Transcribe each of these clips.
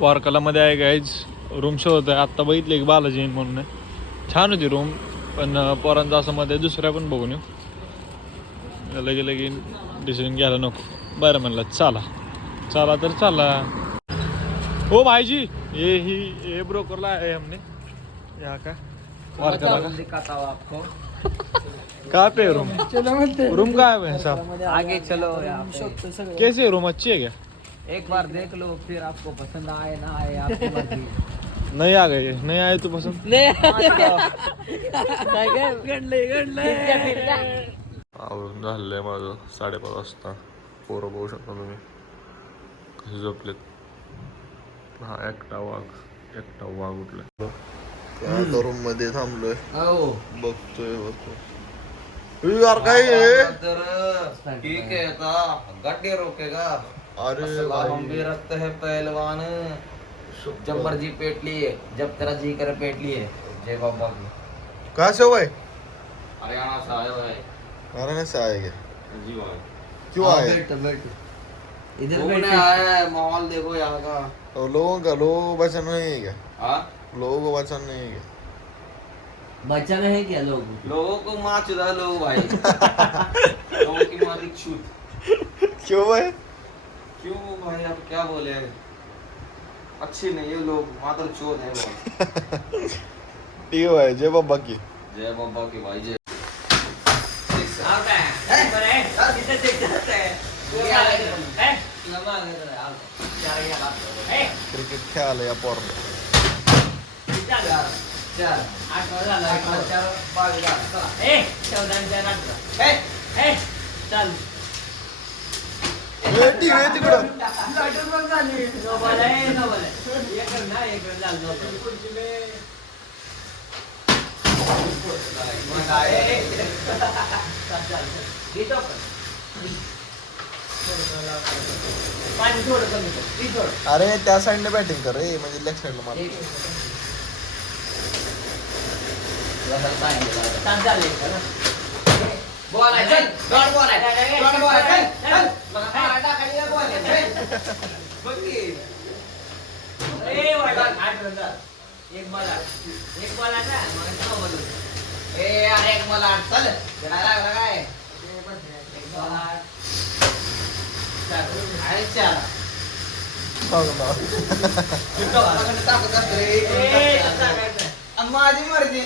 वारकलामध्ये आहे guys room शोधत आहे. आत्ता बघितले एक बालाजी म्हणून छान होती रूम, पण पोरांचा असं मध्ये दुसऱ्या पण बघून येऊ. लगे लगे डिसिजन घ्यायला नको. बरं म्हणलं चला चला तर चला. हो भाईजी ये ब्रोकरला आहे हमने यहाँ का वारकला का कहाँ पे रूम? रूम कहाँ है साहब? आगे चलो कैसे रूम अच्छी है क्या? एक बार देख लो फिर आपको पसंद आए ना आए आपकी मर्जी. नहीं आ गए, नहीं आए तो पसंद. आवरून झालंय माझं 5:30 वाजता. पोरं बघू शकता तुम्ही कसे झोपलेत. हा एकटा वाघ उठलाय. आता रूम मध्ये थांबलोय, बघतोय यार काय ठीक है था गड्ढे रोकेगा. अरे हम भी रखते हैं पहलवान, जब मर्जी पेट लिए, जब तेरा जी करे पेट लिए. जय बाबा की. कहाँ से हो भाई? हरियाणा से आए हुए. हरियाणा से आए क्या? जी भाई. क्यों आए? इधर घूमने आया है. माहौल देखो यहाँ का. तो लोगों को बचाना नहीं है क्या? हाँ लोगों को बचाना नहीं है क्या? बचाना है क्या? लोगों को माँ चुदा लोग भाई. लोगों की माँ की छूत. क्यों भाई? क्यों भाई आप क्या बोले. अच्छे नहीं है लोग, मात्र चोर है बहुत. ठीक है भाई. जय बाबा की. जय बाबा की भाई. जय क्रिकेट खेळायला या पोरांना. तिकडं अरे त्या साईडने बॅटिंग कर रे, म्हणजे लेफ्ट साईडला मार. माझी मर्जी.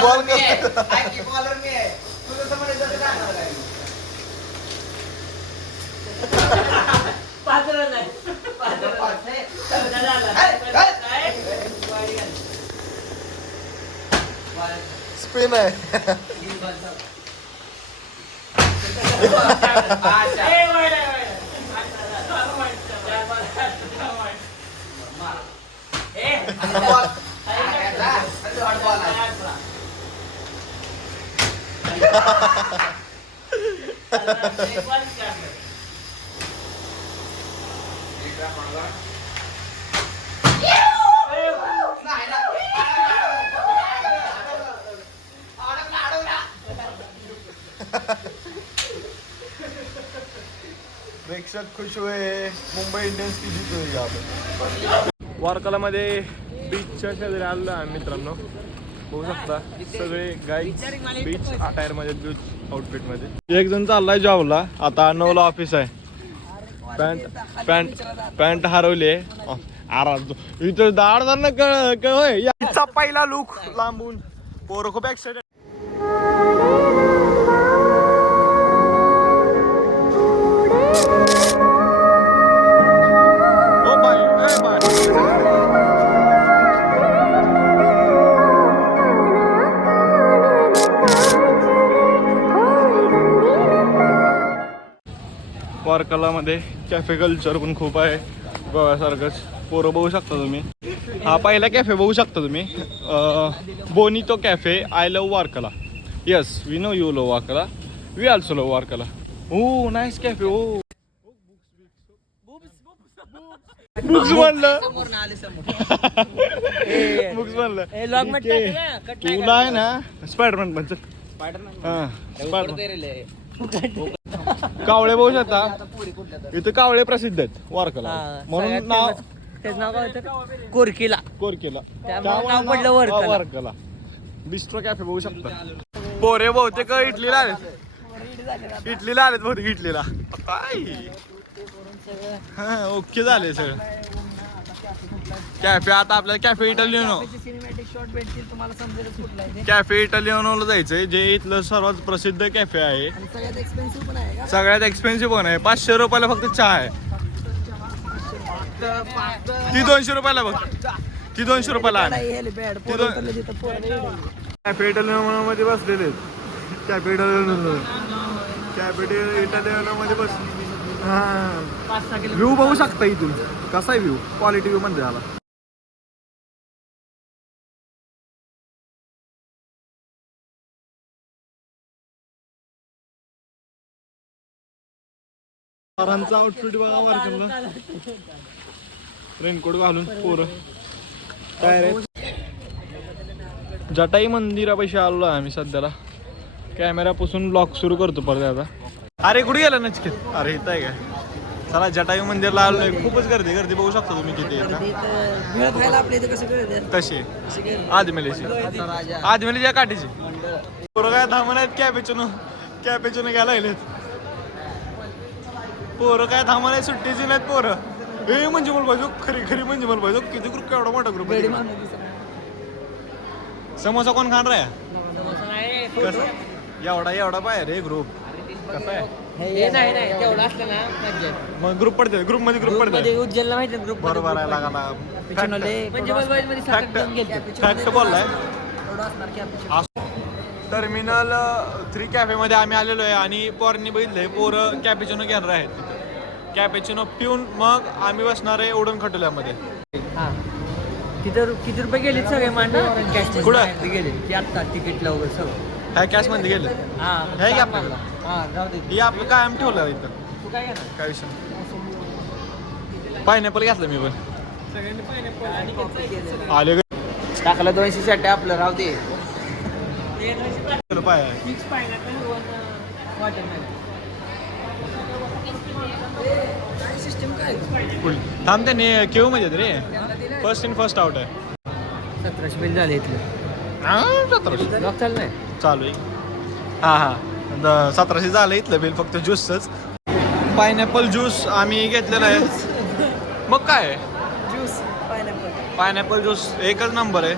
बॉल बॉलर मी आहे. तुझं समज काय स्पिन आहे. प्रेक्षक खुश हुए. मुंबई इंडियन्स की जीत हुई यहाँ. वारकलामध्ये बीचच्या शेजारी आलेलो आहे मित्रांनो. बघू शकता सगळे गाईड बीच अटायर मध्ये, बीच आउटफिट मध्ये. एक जण चाललाय जॉबला. आता 9ला ऑफिस आहे. पॅन्ट हरवली आहे. इथं दाड होय. याचा पहिला लुक लांबून पोरं खूप एक्साइटेड. वारकलामध्ये कॅफे कल्चर पण खूप आहे गोव्यासारखंच. पोरं बघू शकता तुम्ही. हा पहिला कॅफे बघू शकता तुम्ही. Bonito cafe. I love Varkala. Yes we know you love Varkala. We also love Varkala. हो नाईस कॅफे. हो बुक्स म्हणलं. बुक्स म्हणलं. तुला आहे ना स्पायडरमॅन पण. हा स्पायडरमॅन. कावळे बघू शकता इथं कावळे प्रसिद्ध आहेत वारकला म्हणून नाव त्याचं नाव काय होतं कोरकीला. कोरकेला त्यामुळे नाव पडलं वरकला. वारकला. बिस्ट्रो कॅफे बघू शकता. पोरे बहुतेक इटलीला आलेत. इटलीला आलेत बहुतेक इटलीला. काय ओके झाले सगळं. कॅफे आता आपल्याला कॅफे इटालियनो सिनेमॅटिक शॉट भेटतील तुम्हाला समजेलच कुठला आहे ते. कॅफे इटालियनोला जायचंय जे इथलं सर्वात प्रसिद्ध कॅफे आहे. आणि सगळ्यात एक्सपेन्सिव्ह पण आहे का? सगळ्यात एक्सपेन्सिव्ह पण आहे. 500 रुपयाला फक्त चहा आहे. ती 200 रुपयाला बघ. ती 200 रुपयाला आहे. हेलिपॅड ती दोन- पोरं तिथं पोरं कॅफे इटालियनो मध्ये बसलेले आहेत. कॅफे इटालियनो मध्ये बस. हा 5-6 किलो व्ह्यू बघू शकता इथून. कसा आहे व्ह्यू? क्वालिटी व्ह्यू म्हणजे आला. पोरांचा आउटफिट बघा वर्करला. रेनकोट घालून पोरं तयार आहेत. जटाई मंदिरापाशी आलो आहे आम्ही सध्याला. कॅमेरा पासून ब्लॉग सुरू करतो परत आता. अरे कुठे गेला नचकेत? अरे इथं आहे काय? चला जटाई मंदिरला आलोय. खूपच गर्दी बघू शकता तुम्ही किती आहे. भेळ खायला आपल्या इथं कसं कळत तशी आदमेलीची आदमेलीच्या काठीची पोरं काय थांबून आहेत. कॅपेचून घ्यायला लागलेत. पोरं काय थांबून आहेत. सुट्टीची नाहीत पोरं. हे म्हणजे मला पाहिजे खरी म्हणजे मला पाहिजे. किती ग्रुप केवढा मोठा ग्रुप आहे. समोसा कोण खाणार आहे? एवढा बाहेर आहे ग्रुप. कसा आहे तेवढं असलं ना मज्जा. मग ग्रुप पडते. ग्रुप पडते. उज्जैनला माहिती ग्रुप बरोबर आहे. लागाला फॅक्ट बोललाय. टर्मिनल 3 कॅफे मध्ये आम्ही आलेलो आहे आणि पोरांनी बघितलंय पोरं कॅपेचिनो घेणार आहेत. कॅपेचिनो पिऊन मग आम्ही बसणार आहे उडण खटोल्यामध्ये. तिथं किती रुपये गेले सगळे मांडा कॅश कुठं? गेले की आता तिकीटला वगैरे सगळं. ह्या कॅश मध्ये गेले. हे घे आपल्याला. जाऊ दे. हे आपलं कायम ठेवलं इथं. तू काय घेणार? काय विषय पायनॅपल घेतलं मी पण. आले टाकलं 200 साठी आपलं राहू दे. पाय सिस्टम काय थांब त्याने केव मध्ये रे. फर्स्ट इन फर्स्ट आउट आहे. 1700 बिल झाले इथले. 1700 लॉक चालू नाही. चालू आहे. हा 1700 झालं इथलं बिल फक्त ज्यूसच. पायनॅपल ज्यूस आम्ही घेतलेला आहे. मग काय ज्यूस पायनॅपल ज्यूस एकच नंबर आहे.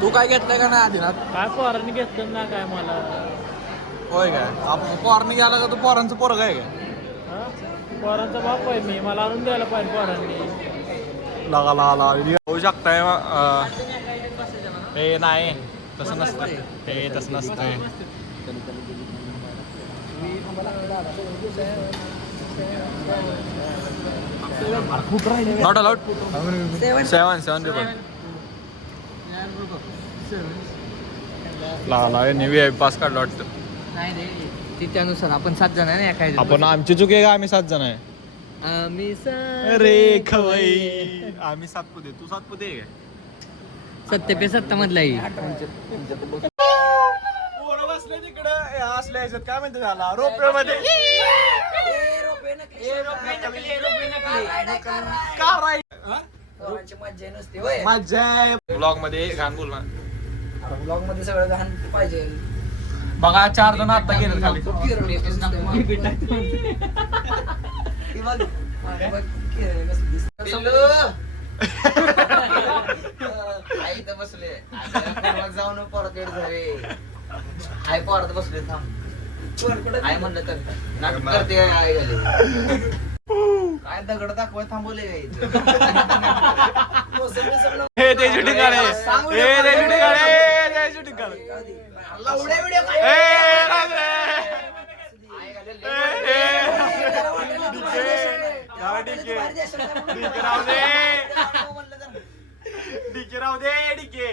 तू काय घेतलंय का नाही आदिनाथ? काय पोरांनी घेतलं ना काय मला. होय काय? आपण पोरांनी घ्यायला का तू पोरांचं पोरं काय काय? पोरांचा बाप आहे मी. मला आणून द्यायला पाहिजे पोरांनी. लागा होऊ शकताय. हे नाही तसं नसतं. हे तसं नसतंय. Not allowed. 7 रुपये लागला. व्ही पास काढला वाटतं. नाही रे ते त्यानुसार आपण 7 जण आहे ना काय. आपण आमची चुकी आहे का? आम्ही 7 जण आहे. आम्ही रे खवई आम्ही 7 पुते. तू 7 पुते आहे काय? 7 पे 7 मधला आहे. पोरं बसले तिकडे असल्या ह्याच्यात काय म्हणते झाला रोपवे मध्ये. मजा आहे. ब्लॉग मध्ये घाण बोल ना. ब्लॉग मध्ये सगळं घाण पाहिजे. बघा 4 जण आता गेले खाली. बसले जाऊन परत झाले. आई परत बसले. थांब आई म्हणलं तर नाटक करते. आई झाले काय दगड दाखवाय थांबवले. हे त्याची ठिकाण आहे. हे त्याची ठिकाण आहे. त्याची ठिकाण डीके राहू दे. डीके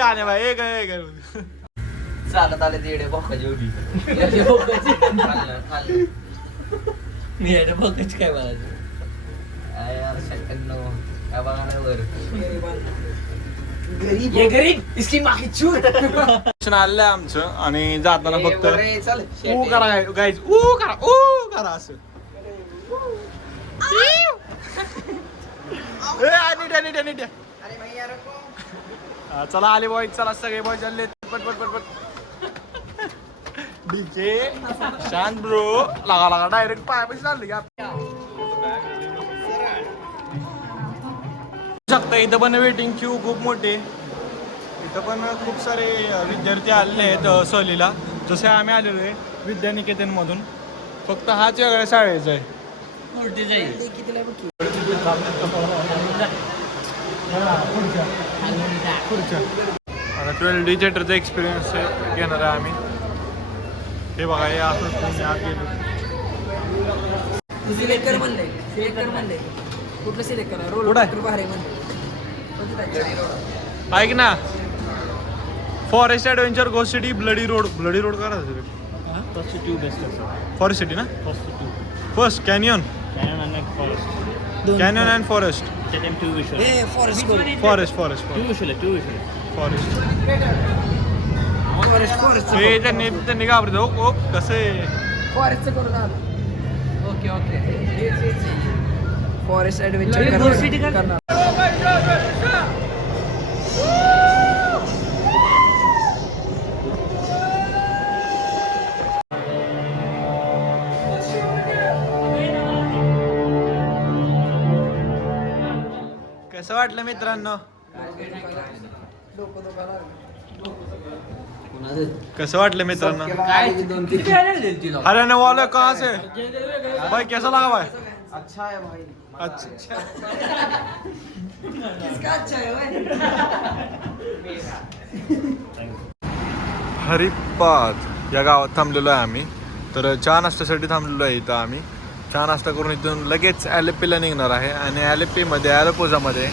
आने भाई एक चालत आले ते येडे बोकाची उभी. मी याच्या बघायची काय मला. यार 96 डोंगर ये गरीब इसकी माखी चूर आलेलं आहे आमचं आणि जाताना ए, फक्त बरं, चल, ऊ शेटे. करा गाईज ऊ करा असं ए, नीट आहे. चला आले बॉय चला सगळे बॉय चालले पट डीजे शांत ब्रो लागा डायरेक्ट पायापाशी चालले का शकता इथं पण वेटिंग क्यू खूप मोठी इथं पण खूप सारे विद्यार्थी आलेले आहेत सहलीला जसे आम्ही आलेलो आहे विद्यानिकेतन मधून फक्त हाच वेगळ्या शाळेचा आहे आता 12D थिएटरचा एक्सपिरियन्स घेणार आहे आम्ही हे बघा हे असं आत गेलो सिलेक्ट कर म्हणले कुठलं सिलेक्ट करा रोल कुठं आहे? भारी म्हणले ऐक ना फॉरेस्ट ॲडव्हेंचर गो सिटी ब्लडी रोड करा First two best sir. Forest city ना First two. First canyon Canyon and forest. Canyon and forest Second two visual. Forest Two visual. Forest forest हे त्यांनी घाबरत हो कसं आहे फॉरेस्टचं करून आलो ओके फॉरेस्ट ॲडव्हेंचर करणार कसं वाटलं मित्रांनो कसं वाटलं मित्रांनो हरियाणा वाले कहाँ से भाई कैसा लगा भाई अच्छा है भाई अच्छा किसका अच्छा है भाई हरिपाद या गावात थांबलेलो आहे आम्ही तर चहा नाश्त्यासाठी थांबलेलो आहे इथं आम्ही चहा नाश्ता करून इथून लगेच ॲलेप्पीला निघणार आहे आणि ॲलेप्पीमध्ये ॲलोपोजामध्ये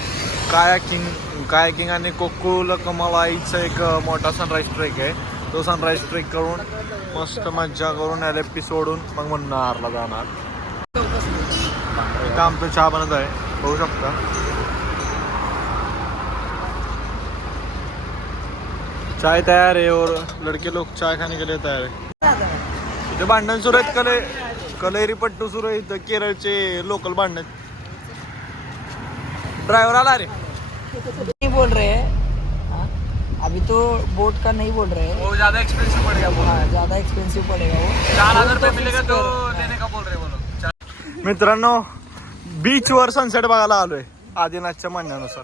कायाकिंग आणि कोकुला कमालाईचा एक मोठा सनराईज ट्रेक आहे तो सनराईज ट्रेक करून मस्त मज्जा करून ॲलेप्पी सोडून मग मुन्नारला जाणार इथं आमचं चहा बनत आहे बघू शकता चाय तयार है और लड़के लोग चाय खाने के लिए तयार है इथे भांडण सुरू आहेत कलेरी पट्टू सुरू आहे इथं केरळचे लोकल भांडण ड्रायव्हर आला रे नहीं बोल रहे हैं हाँ, अभी तो बोट का नहीं बोल रहे हैं वो ज्यादा एक्सपेंसिव पड़ेगा हाँ ज़्यादा एक्सपेंसिव पड़ेगा वो 4000 रुपये मिलेगा तो देने का बोल रहे बोलो मित्रांनो बीच वर सनसेट बघायला आलोय आदिनाथच्या म्हणण्यानुसार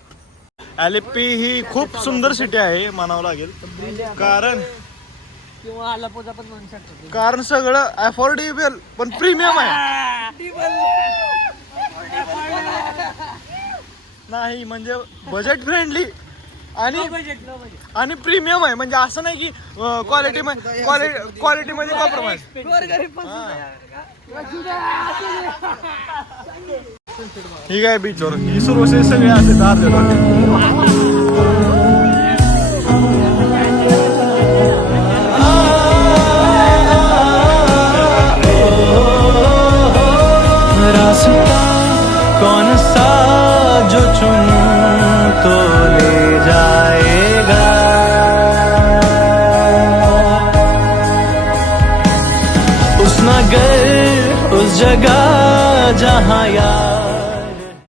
ॲलेप्पी ही खूप सुंदर सिटी आहे म्हणावं लागेल किंवा आलापोजा पण म्हणू शकतो कारण सगळं अफोर्डेबल पण प्रीमियम आहे नाही म्हणजे बजेट फ्रेंडली आणि प्रीमियम आहे म्हणजे असं नाही की क्वालिटी मध्ये कॉम्प्रोमाइज ही काय बीचवर ही सुरू सगळे असे रास्ता कौन सा जो चुन तो ले जाएगा उस नगर उस जगह जहाँ यार